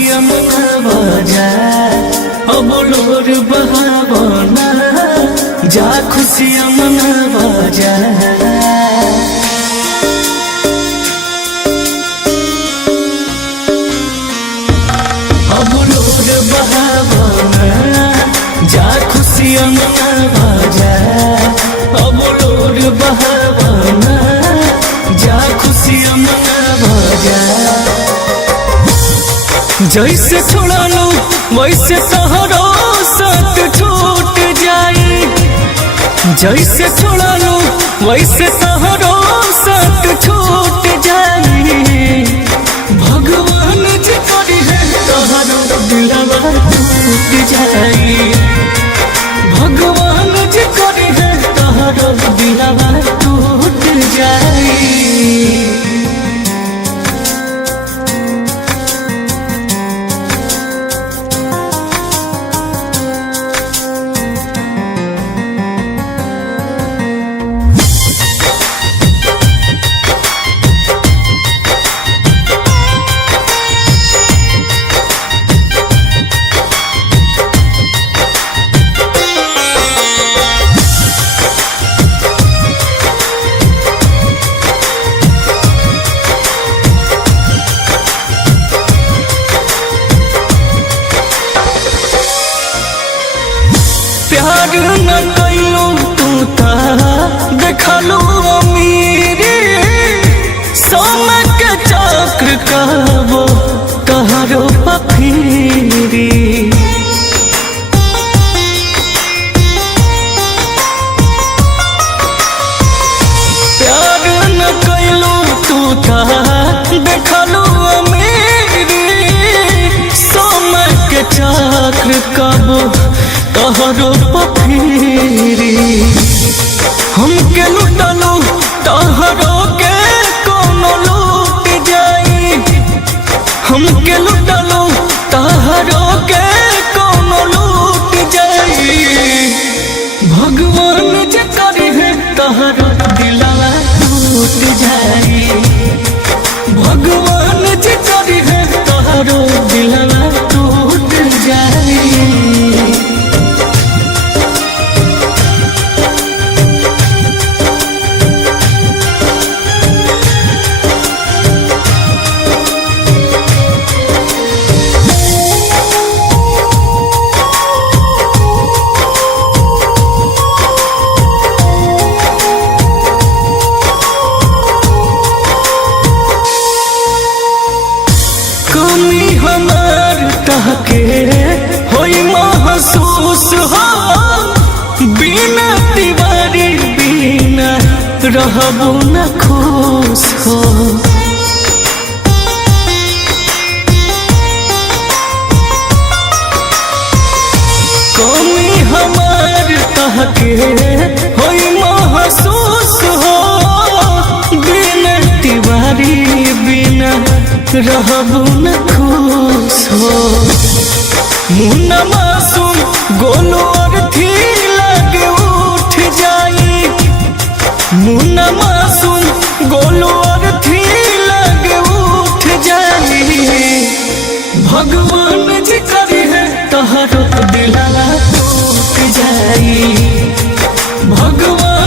खुशियाँ मनावा जा, अब लोर बहावना जा, खुशियाँ मनावा जा। अब लोर बहावना जा, खुशियाँ मनावा जा, अब लोर बहावना जा, खुशियाँ मनावा जा। जैसे छोड़ा लो वैसे तोहरो साथ छूट जाई, जैसे छोड़ा लो वैसे तोहरो साथ छूट जाई। भगवान जी करी है तोहरो दिलवा टूट जाई, भगवान जी करी है तोहरो दिलवा टूट जाई। प्यार न कैलू तू ता देखलू अमीरी, समय के चक्र कहबो तहरो पफीरी। प्यार न कैलू तू ता देखलू अमीरी, समय के चक्र कहबो तहरो पफीरी। हमके लुटलो तहरो के कोनो लूट जाई, हमके लुटलो तहरो के कोनो लूट जाई। भगवान जे करी है तहरो दिलवा टूट जाई, भगवान जे करी है तहरो दिलवा टूट जाई। कमी हमार तहके होई महसूस हो, बिना तिवारी बिना रहबो न खुश हो। कमी हमार तहके होई महसूस हो, बिना तिवारी बिना रहबो न खुश हो। मुन्ना मासूम गोलू अर्थी लगे उठ जाई, मुन्ना मासूम गोलू अर्थी लगे उठ जाई। भगवान जी करी है तहरो दिलवा टूट जाई, भगवान